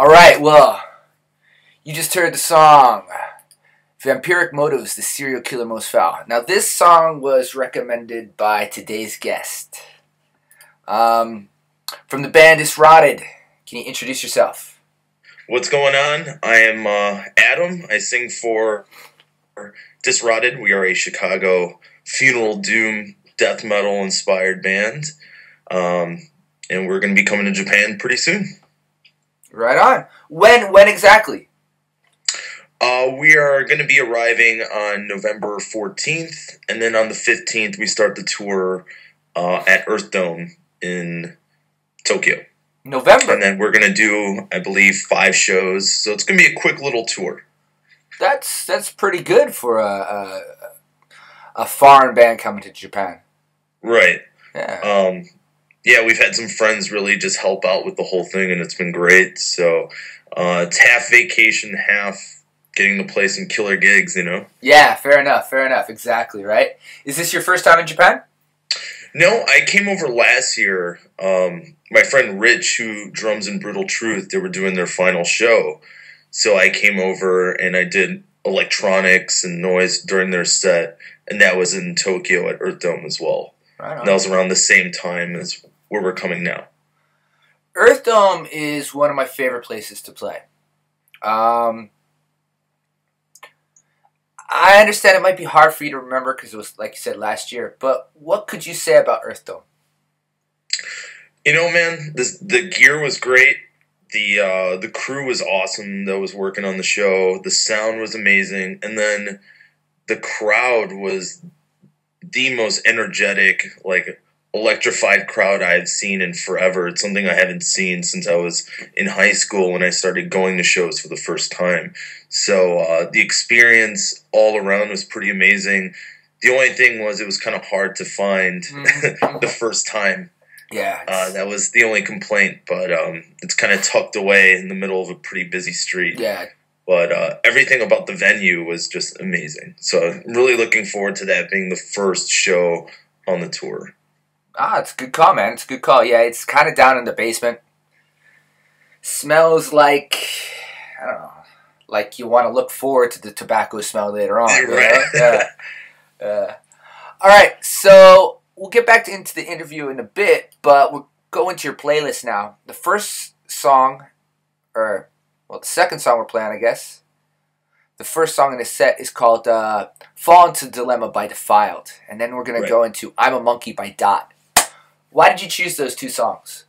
Alright, well, you just heard the song Vampiric Motives, the Serial Killer Most Foul. Now, this song was recommended by today's guest. From the band Disrotted. Can you introduce yourself? What's going on? I am Adam. I sing for Disrotted. We are a Chicago funeral doom death metal inspired band. And we're going to be coming to Japan pretty soon. Right on. When exactly? We are going to be arriving on November 14th, and then on the 15th we start the tour at Earth Dome in Tokyo. November? And then we're going to do, I believe, 5 shows, so it's going to be a quick little tour. That's pretty good for a foreign band coming to Japan. Right. Yeah. Yeah, we've had some friends really just help out with the whole thing, and it's been great. So it's half vacation, half getting to play some killer gigs, you know? Yeah, fair enough, exactly, right? Is this your first time in Japan? No, I came over last year. My friend Rich, who drums in Brutal Truth, they were doing their final show. So I came over and I did electronics and noise during their set, and that was in Tokyo at Earth Dome as well. Right on. And that was around the same time as where we're coming now. Earth Dome is one of my favorite places to play. I understand it might be hard for you to remember because it was, like you said, last year. But what could you say about Earth Dome? You know, man, the gear was great. The crew was awesome that was working on the show. The sound was amazing. And then the crowd was the most energetic, like, electrified crowd I've seen in forever. It's something I haven't seen since I was in high school when I started going to shows for the first time. So the experience all around was pretty amazing. The only thing was it was kind of hard to find the first time. Yeah. That was the only complaint, but it's kind of tucked away in the middle of a pretty busy street. Yeah. But everything about the venue was just amazing. So I'm really looking forward to that being the first show on the tour. It's a good call, man. It's a good call. Yeah, it's kind of down in the basement. Smells like, I don't know, like you want to look forward to the tobacco smell later on. Right. Yeah. All right, so we'll get back into the interview in a bit, but we'll go into your playlist now. The first song, the second song we're playing, I guess. The first song in the set is called Fall Into Dilemma by Defiled. And then we're going to go into I'm a Monkey by Dot. Why did you choose those two songs?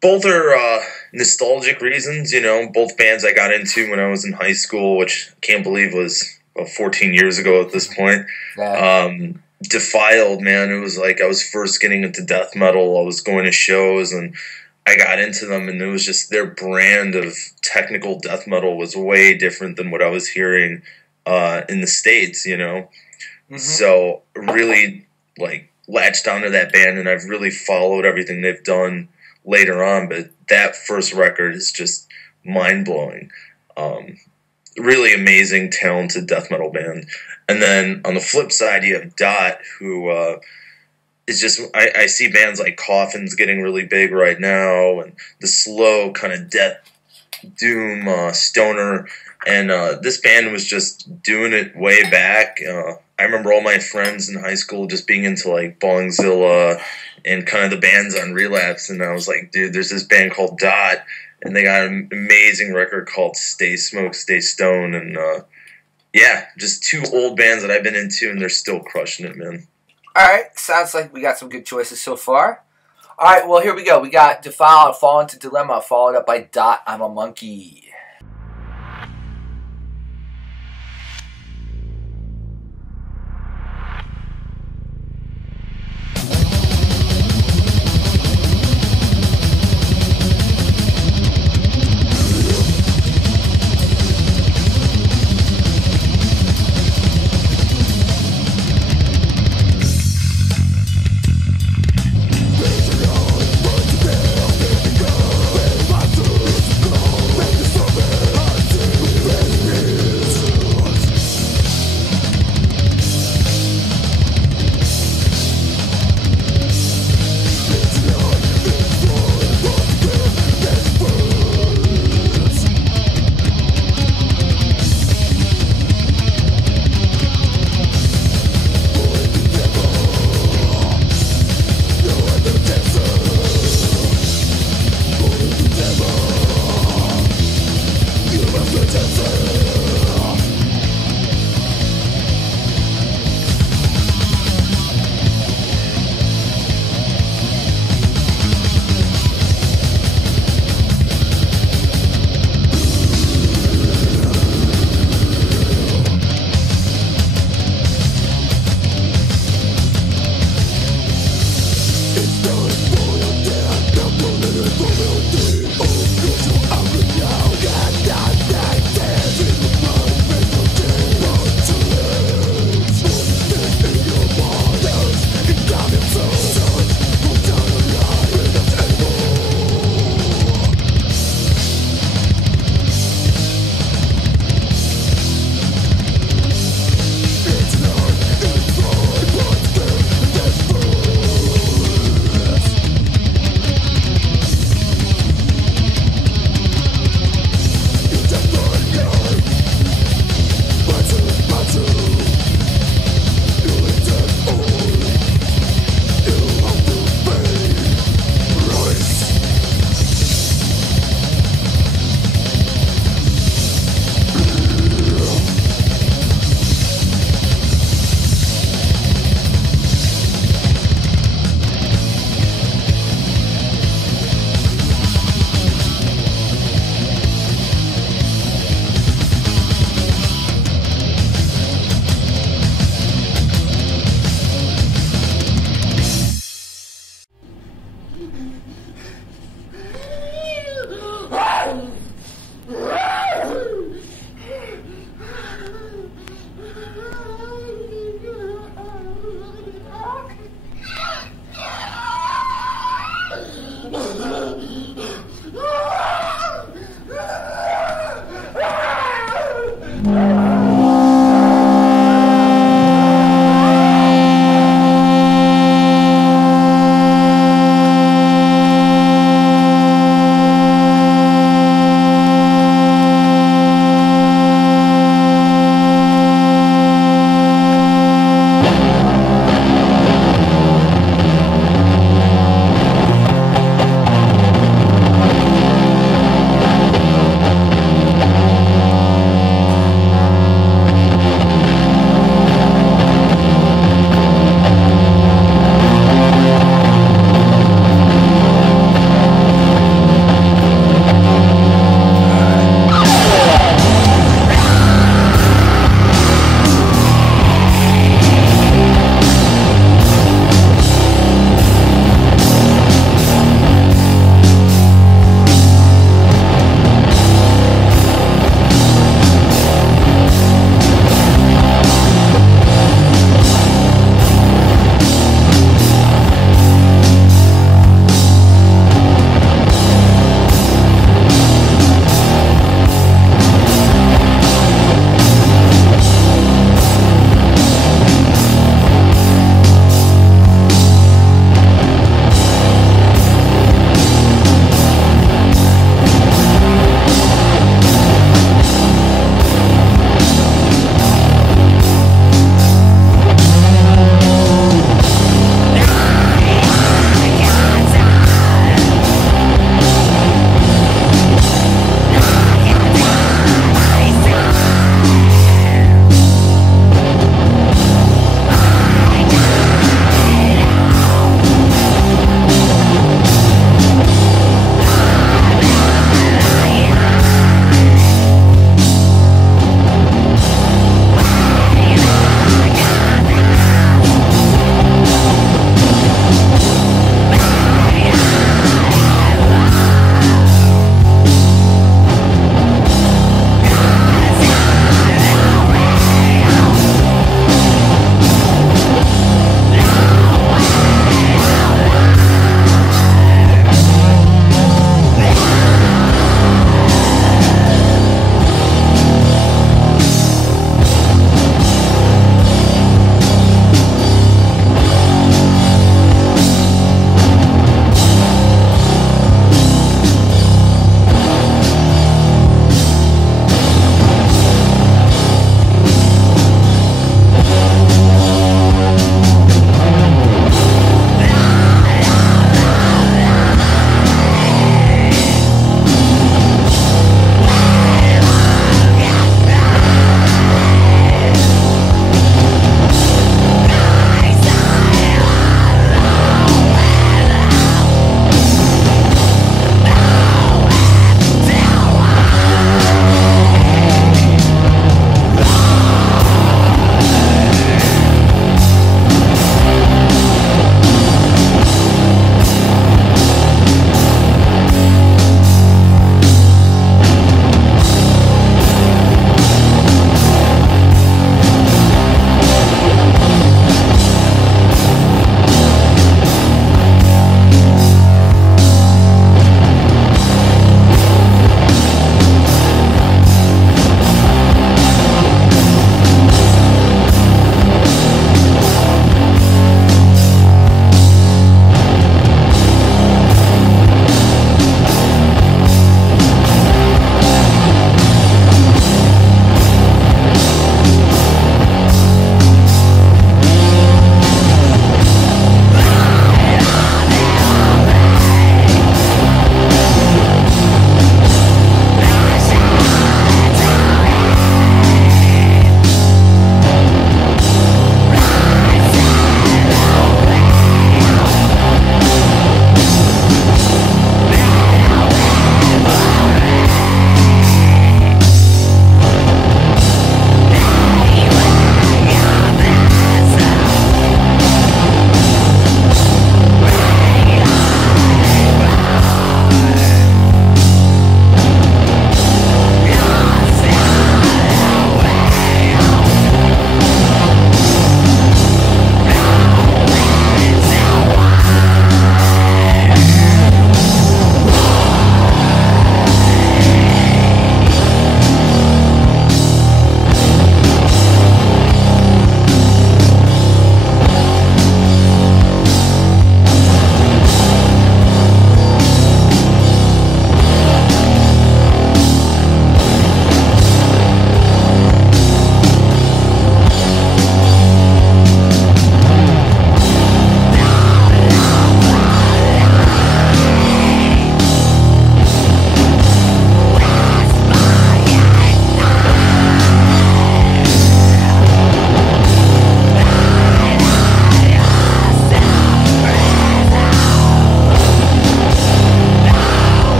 Both are nostalgic reasons, you know. Both bands I got into when I was in high school, which I can't believe was about 14 years ago at this point. Yeah. Defiled, man, it was like I was first getting into death metal. I was going to shows, and I got into them, and it was just their brand of technical death metal was way different than what I was hearing in the States, you know. Mm-hmm. So really, like, latched onto that band, and I've really followed everything they've done later on, but that first record is just mind-blowing. Really amazing, talented death metal band. And then on the flip side, you have Dot, who is just, I see bands like Coffins getting really big right now, and the slow kind of death doom stoner, and this band was just doing it way back. I remember all my friends in high school just being into like Bongzilla and kind of the bands on Relapse, and I was like, dude, there's this band called Dot, and they got an amazing record called Stay Smoke, Stay Stone, and yeah, just two old bands that I've been into, and they're still crushing it, man. Alright, sounds like we got some good choices so far. Alright, well, here we go. We got Defiled, Fall Into Dilemma, followed up by Dot, I'm a Monkey. Something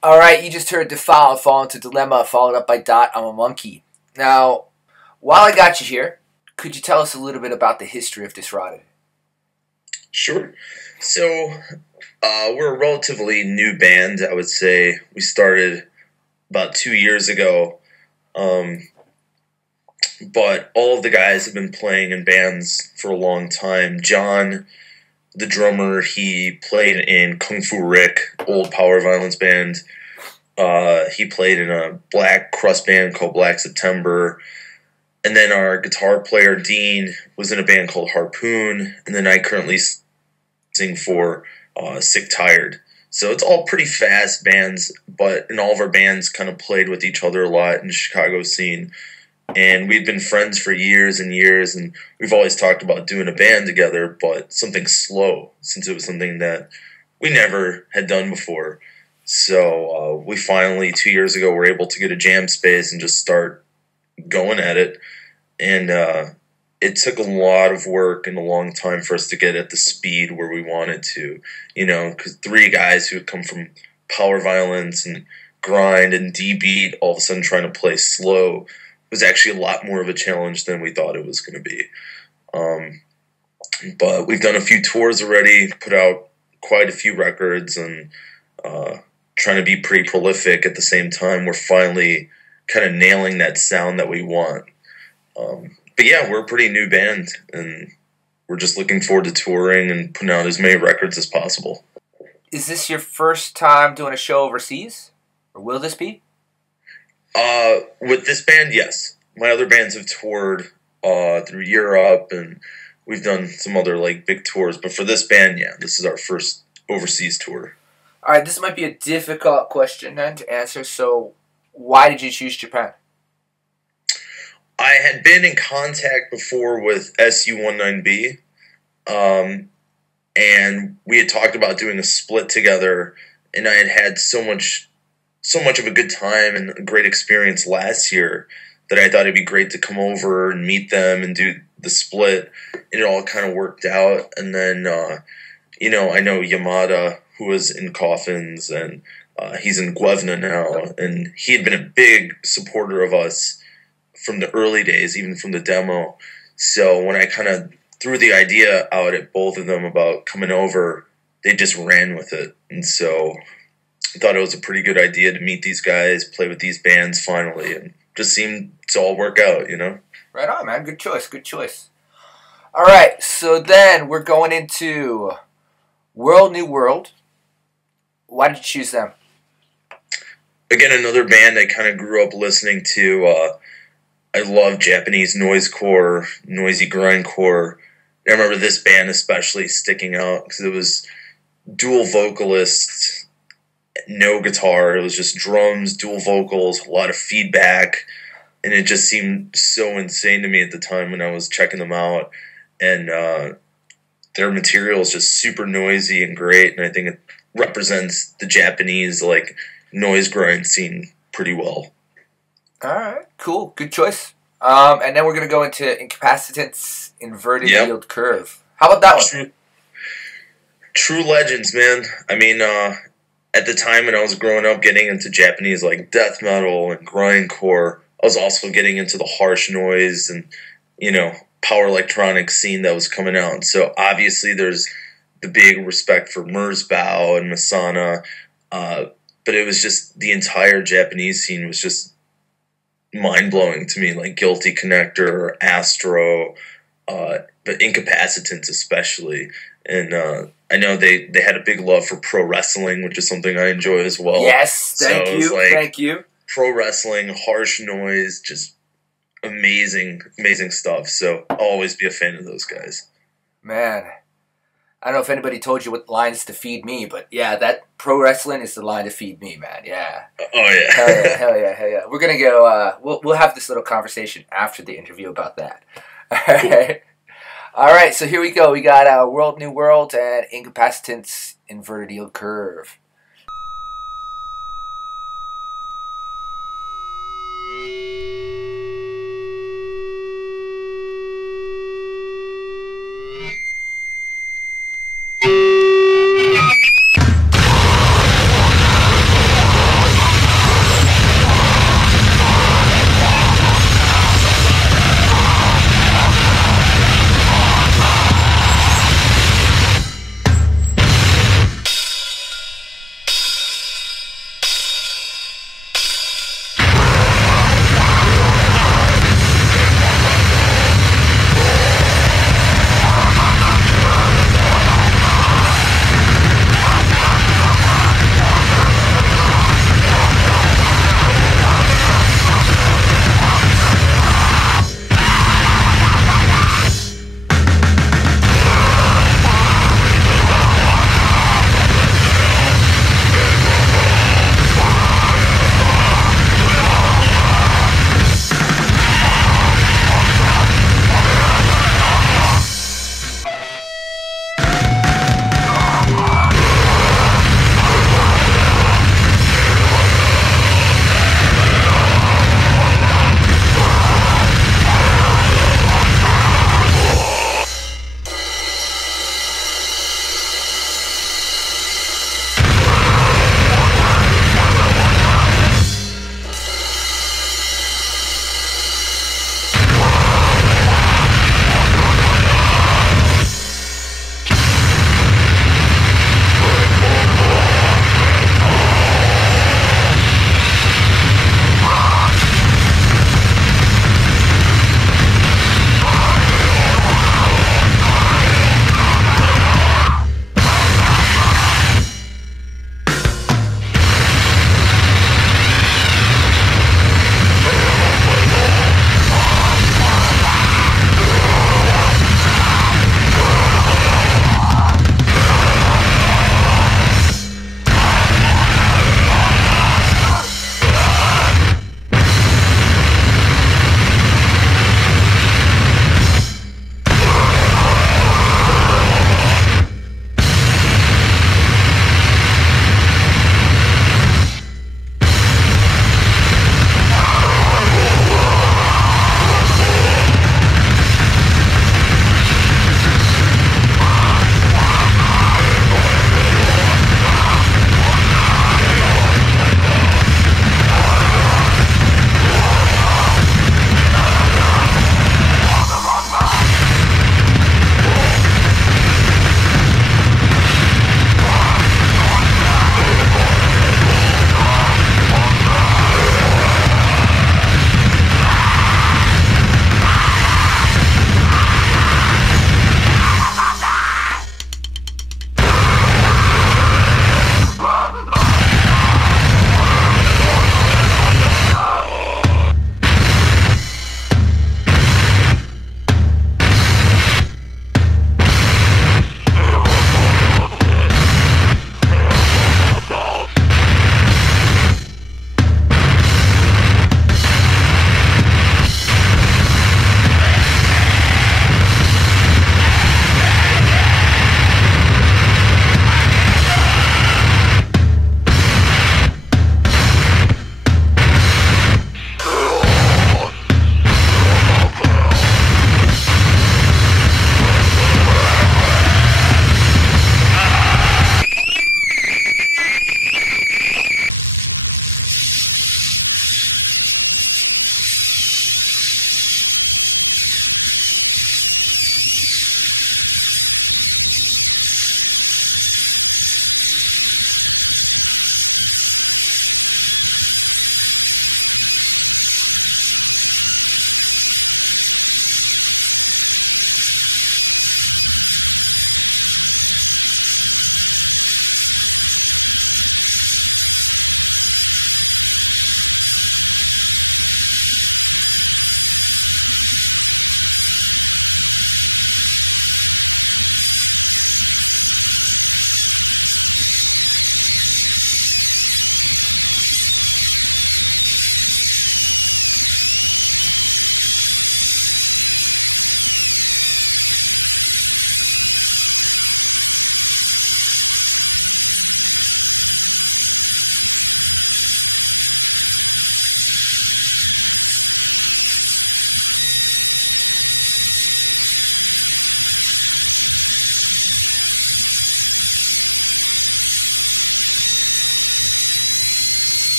All right, you just heard Defile and Fall into Dilemma, followed up by Dot, I'm a Monkey. Now, while I got you here, could you tell us a little bit about the history of Disrotted? Sure. So, we're a relatively new band, I would say. We started about 2 years ago. But all of the guys have been playing in bands for a long time. John, the drummer, he played in Kung Fu Rick, old power violence band. He played in a black crust band called Black September. And then our guitar player, Dean, was in a band called Harpoon. And then I currently sing for Sick Tired. So it's all pretty fast bands, and all of our bands kind of played with each other a lot in the Chicago scene. And we'd been friends for years and years, and we've always talked about doing a band together, but something slow, since it was something that we never had done before. So we finally, 2 years ago, were able to get a jam space and just start going at it. And it took a lot of work and a long time for us to get at the speed where we wanted to, because 3 guys who come from power violence and grind and D-beat, all of a sudden trying to play slow was actually a lot more of a challenge than we thought it was going to be. But we've done a few tours already, put out quite a few records, and trying to be pretty prolific at the same time. We're finally kind of nailing that sound that we want. But yeah, we're a pretty new band, and we're just looking forward to touring and putting out as many records as possible. Is this your first time doing a show overseas? Or will this be? With this band, yes. My other bands have toured through Europe, and we've done some other big tours. But for this band, yeah, this is our first overseas tour. All right, this might be a difficult question then to answer. So, why did you choose Japan? I had been in contact before with SU19B, and we had talked about doing a split together, and I had so much of a good time and a great experience last year that I thought it'd be great to come over and meet them and do the split. And it all kind of worked out. And then, I know Yamada, who was in Coffins, and he's in Guevna now, and he had been a big supporter of us from the early days, even from the demo. So when I kind of threw the idea out at both of them about coming over, they just ran with it. And so I thought it was a pretty good idea to meet these guys, play with these bands finally, and just seemed to all work out, Right on, man. Good choice, good choice. All right, so then we're going into World New World. Why did you choose them? Again, another band I kind of grew up listening to. I love Japanese noisecore, noisy grindcore. I remember this band especially sticking out because it was dual vocalists, no guitar. It was just drums, dual vocals, a lot of feedback, and it just seemed so insane to me at the time when I was checking them out. And their material is just super noisy and great, and I think it represents the Japanese noise grind scene pretty well. All right, cool, good choice. And then we're gonna go into Incapacitants, Inverted Yield Curve. How about that one? True legends, man. I mean, at the time when I was growing up, getting into Japanese death metal and grindcore, I was also getting into the harsh noise and power electronic scene that was coming out. So obviously, there's the big respect for Merzbow and MASONNA, but it was just the entire Japanese scene was just mind-blowing to me, like Guilty Connector, Astro, but Incapacitants especially. And I know they had a big love for pro wrestling, which is something I enjoy as well. Yes, thank you. Pro wrestling, harsh noise, just amazing stuff. So I'll always be a fan of those guys. Man, I don't know if anybody told you what lines to feed me, but yeah, that pro wrestling is the line to feed me, man. Yeah. Oh yeah. Hell yeah. We're gonna go. We'll have this little conversation after the interview about that. Cool. All right. So here we go. We got World New World and Incapacitants, Inverted Yield Curve.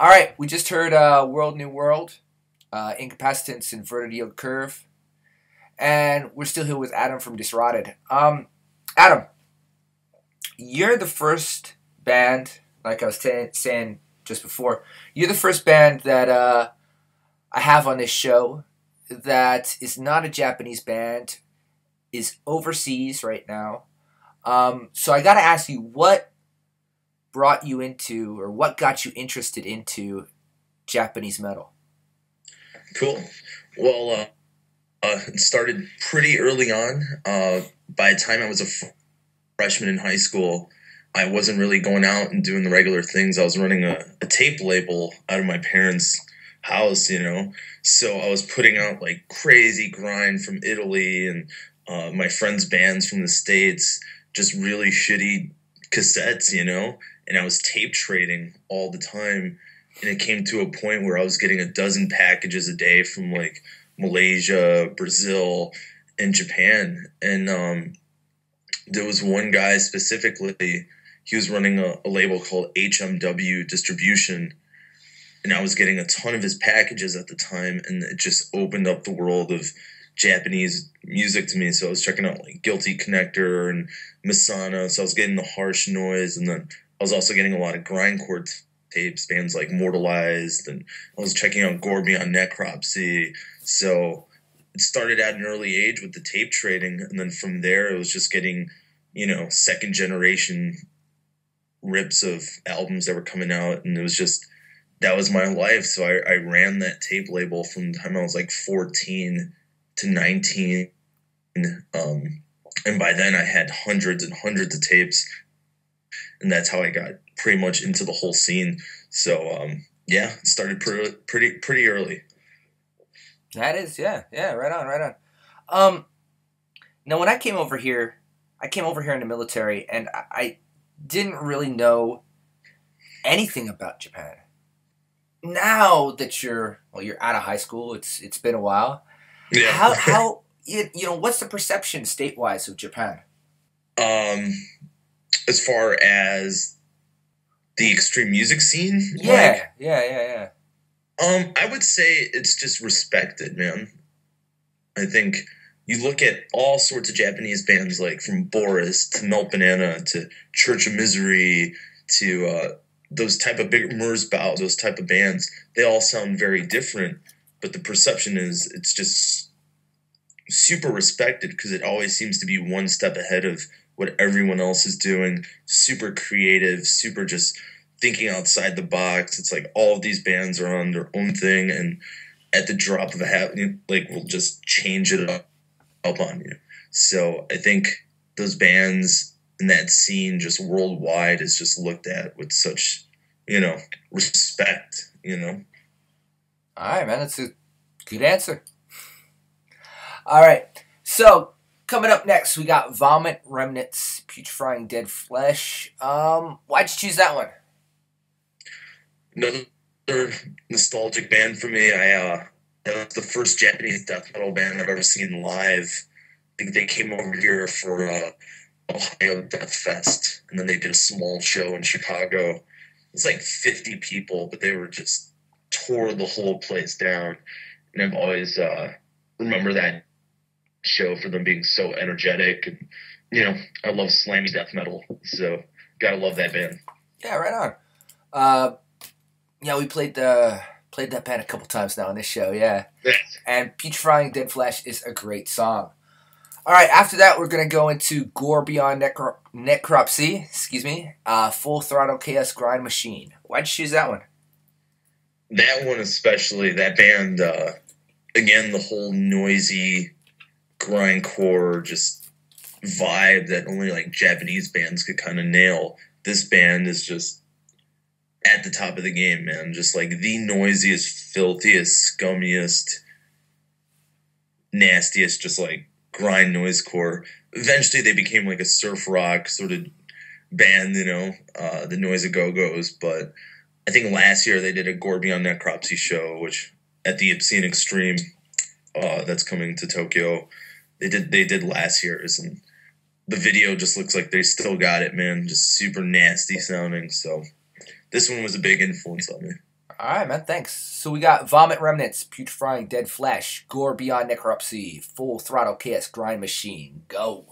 All right, we just heard World New World, Incapacitants, Inverted Yield Curve, and we're still here with Adam from Disrotted. Adam, you're the first band, like I was saying just before, you're the first band that I have on this show that is not a Japanese band, is overseas right now. So I got to ask you, what brought you into, or what got you interested into Japanese metal? Cool. Well, it started pretty early on. By the time I was a freshman in high school, I wasn't really going out and doing the regular things. I was running a tape label out of my parents' house, you know. So I was putting out like crazy grind from Italy and my friends' bands from the States, just really shitty cassettes, you know. And I was tape trading all the time. And it came to a point where I was getting a dozen packages a day from like Malaysia, Brazil, and Japan. And there was one guy specifically, he was running a label called HMW Distribution. And I was getting a ton of his packages at the time. And it just opened up the world of Japanese music to me. So I was checking out like Guilty Connector and MASONNA. So I was getting the harsh noise. And then I was also getting a lot of grindcore tapes, bands like Mortalized, and I was checking out GORE Beyond Necropsy. So it started at an early age with the tape trading, and then from there it was just getting, you know, second generation rips of albums that were coming out, and it was just, that was my life. So I ran that tape label from the time I was like 14 to 19, and by then I had hundreds and hundreds of tapes, and that's how I got pretty much into the whole scene. So yeah, it started pretty early. That is, yeah, right on. Now when I came over here in the military, and I didn't really know anything about Japan. Now that you're out of high school, it's been a while. Yeah. How you know, what's the perception state-wise of Japan? As far as the extreme music scene? Yeah. I would say it's just respected, man. I think you look at all sorts of Japanese bands, like from Boris to Melt Banana to Church of Misery to those type of big Merzbow, those type of bands. They all sound very different, but the perception is it's just super respected because it always seems to be one step ahead of what everyone else is doing. Super creative, super just thinking outside the box. It's like all of these bands are on their own thing, and at the drop of a hat, like, will just change it up on you. So I think those bands and that scene just worldwide is just looked at with such, you know, respect, you know. All right, man, that's a good answer. All right, so coming up next, we got Vomit, Remnants, Putrefying Dead Flesh. Why'd you choose that one? Another nostalgic band for me. That was the first Japanese death metal band I've ever seen live. I think they came over here for Ohio Death Fest, and then they did a small show in Chicago. It was like 50 people, but they were just tore the whole place down. And I've always remember that show for them being so energetic, and you know, I love slammy death metal, so gotta love that band. Yeah, right on. Yeah, we played that band a couple times now on this show, yeah. And Putrefying Dead Flesh is a great song. All right, after that, we're gonna go into GORE Beyond Necropsy, Full Throttle Chaos Grind Machine. Why'd you choose that one? That one especially, that band, again, the whole noisy grindcore just vibe that only like Japanese bands could kind of nail. This band is just at the top of the game, man. Just like the noisiest, filthiest, scummiest, nastiest, just like grind noisecore. Eventually they became like a surf rock sort of band, you know, the Noise A Go-Go's. But I think last year they did a GORE Beyond Necropsy show, which at the Obscene Extreme that's coming to Tokyo. They did last year's, and the video just looks like they still got it, man. Just super nasty sounding. So this one was a big influence on me. Alright, man, thanks. So we got Vomit Remnants, Putrefying Dead Flesh, Gore Beyond Necropsy, Full Throttle Chaos Grind Machine. Go!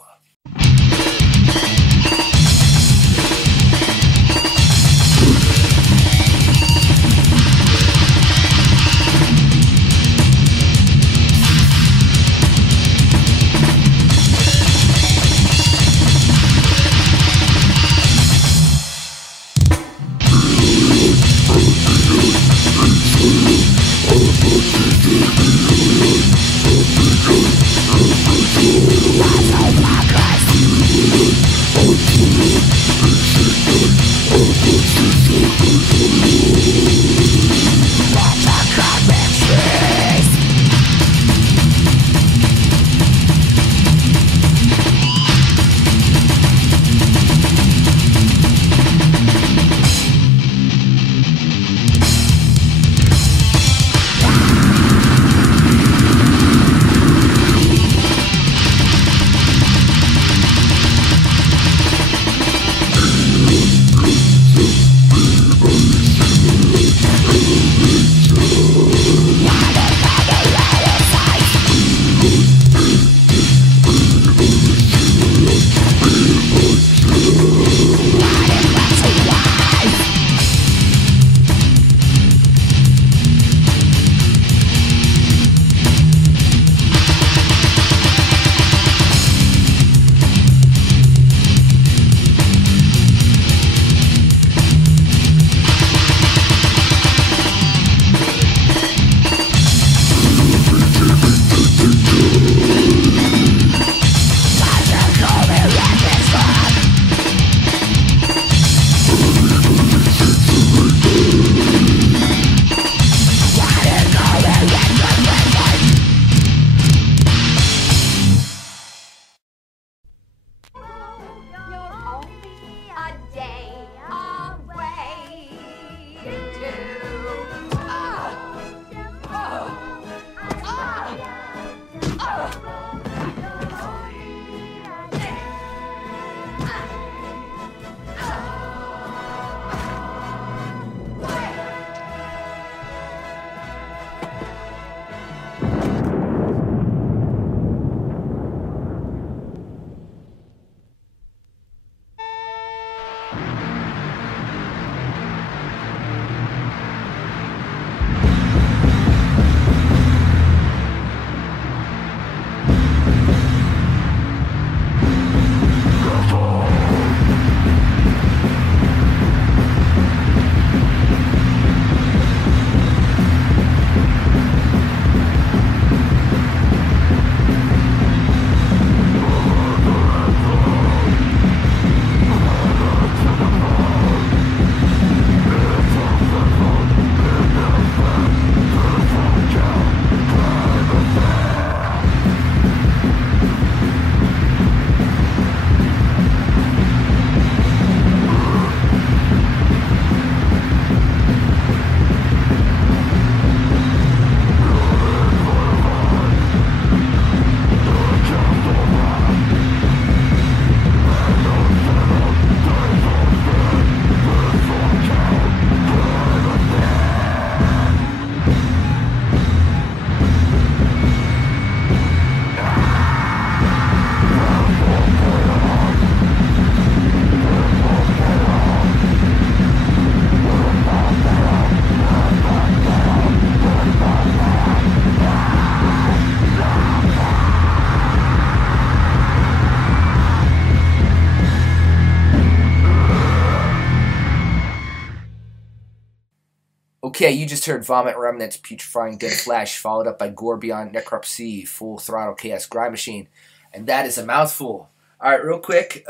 Okay, you just heard Vomit Remnants, Putrefying Dead Flesh, followed up by Gore Beyond Necropsy, Full Throttle Chaos Grind Machine. And that is a mouthful. Alright, real quick,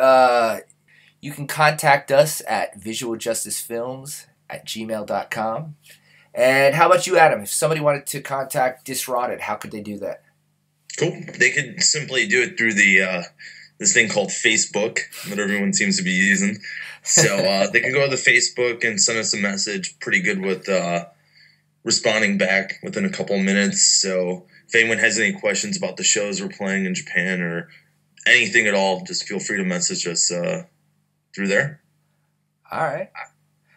you can contact us at visualjusticefilms@gmail.com. And how about you, Adam? If somebody wanted to contact Disrotted, how could they do that? Cool. They could simply do it through the this thing called Facebook that everyone seems to be using. So they can go to the Facebook and send us a message. Pretty good with responding back within a couple of minutes. So if anyone has any questions about the shows we're playing in Japan or anything at all, just feel free to message us through there. All right.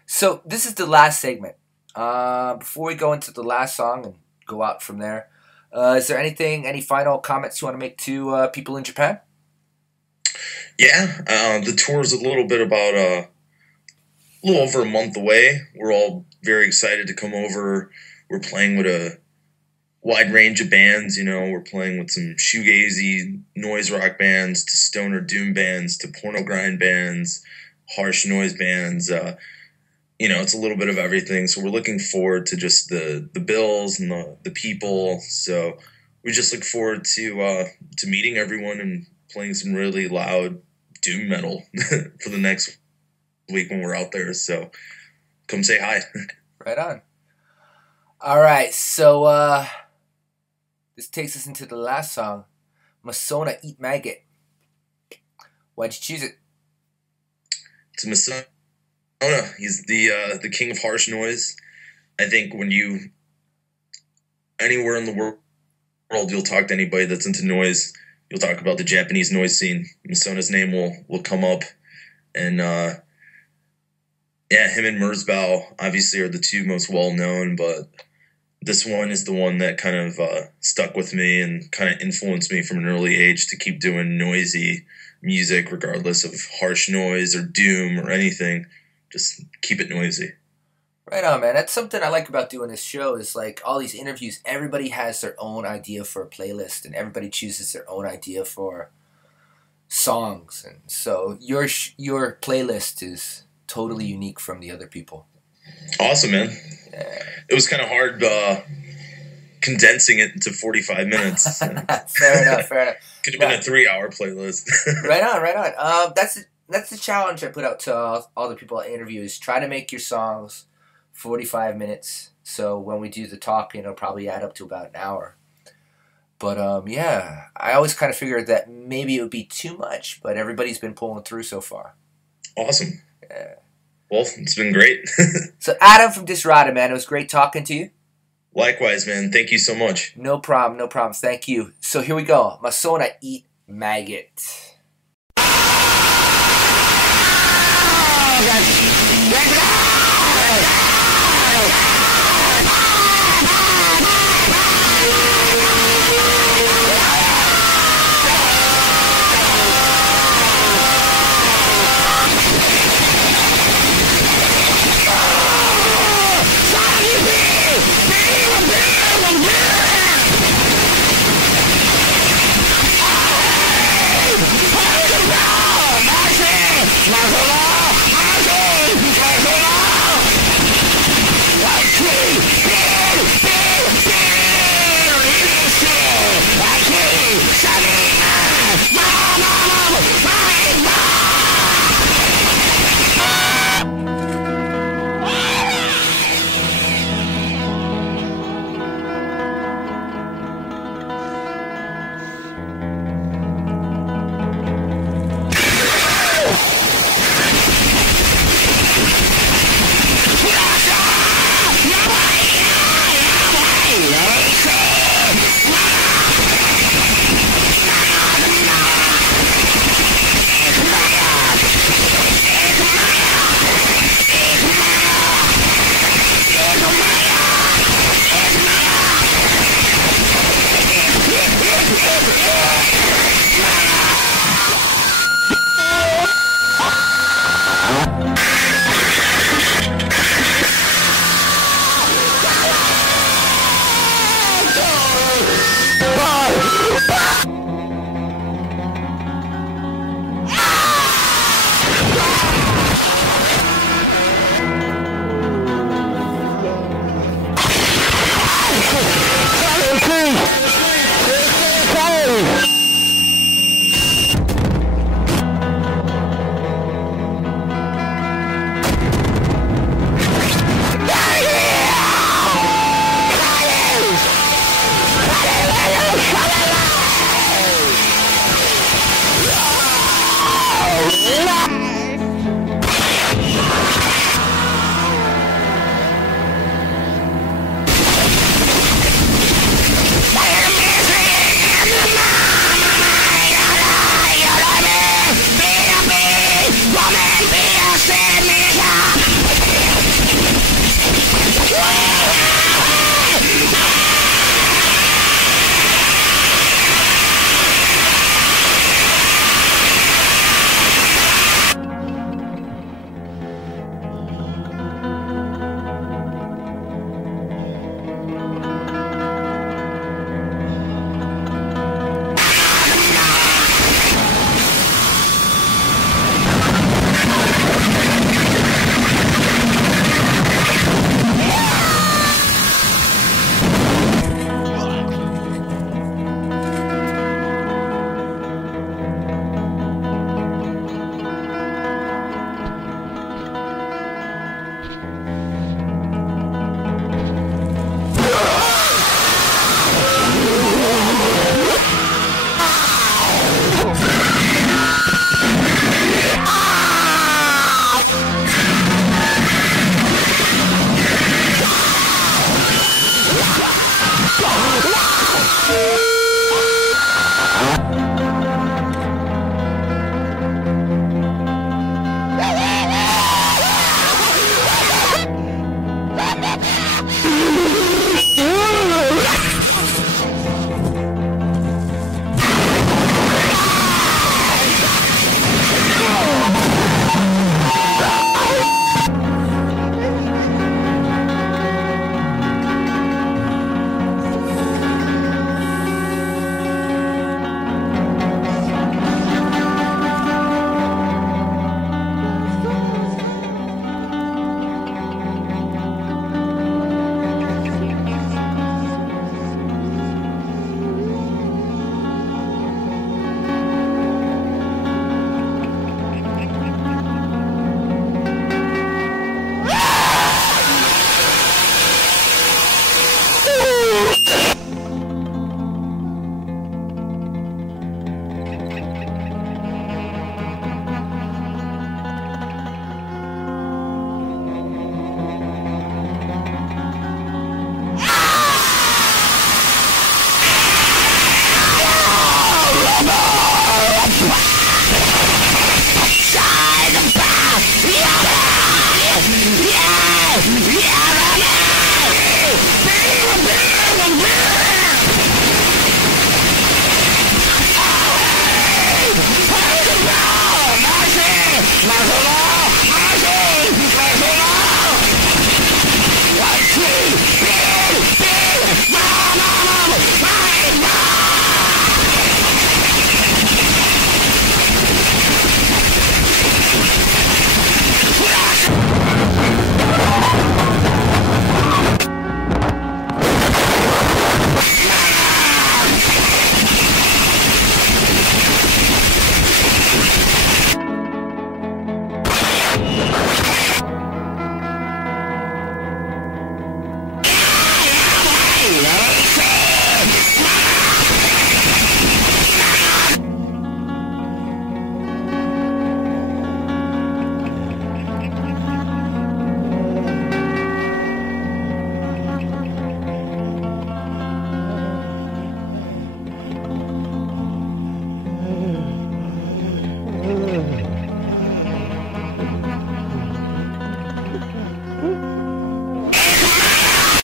So this is the last segment. Before we go into the last song and go out from there, is there any final comments you want to make to people in Japan? Yeah, the tour is a little bit about a little over a month away. We're all very excited to come over. We're playing with a wide range of bands, you know. We're playing with some shoegazy noise rock bands to stoner doom bands to porno grind bands, harsh noise bands. You know, it's a little bit of everything. So we're looking forward to just the bills and the people. So we just look forward to meeting everyone and playing some really loud doom metal for the next week when we're out there. So come say hi. Right on. All right, so this takes us into the last song, MASONNA, Eat Maggot. Why'd you choose it? It's MASONNA. He's the king of harsh noise. I think when you anywhere in the world you'll talk to anybody that's into noise, you'll talk about the Japanese noise scene. MASONNA's name will come up, and yeah, him and Merzbow obviously are the two most well known, but this one is the one that kind of stuck with me and kind of influenced me from an early age to keep doing noisy music, regardless of harsh noise or doom or anything. Just keep it noisy. Right on, man. That's something I like about doing this show is like all these interviews, everybody has their own idea for a playlist and everybody chooses their own idea for songs. And so your playlist is totally unique from the other people. Awesome, man. Yeah. It was kind of hard condensing it into 45 minutes. Fair enough. Could have been a 3-hour playlist. Right on. That's the challenge I put out to all the people I interview is try to make your songs 45 minutes. So when we do the talking, it'll probably add up to about an hour. But yeah, I always kind of figured that maybe it would be too much, but everybody's been pulling through so far. Awesome. Yeah. Well, it's been great. So Adam from Disrotted, man, it was great talking to you. Likewise, man. Thank you so much. No problem. Thank you. So here we go. MASONNA, Eat Maggot.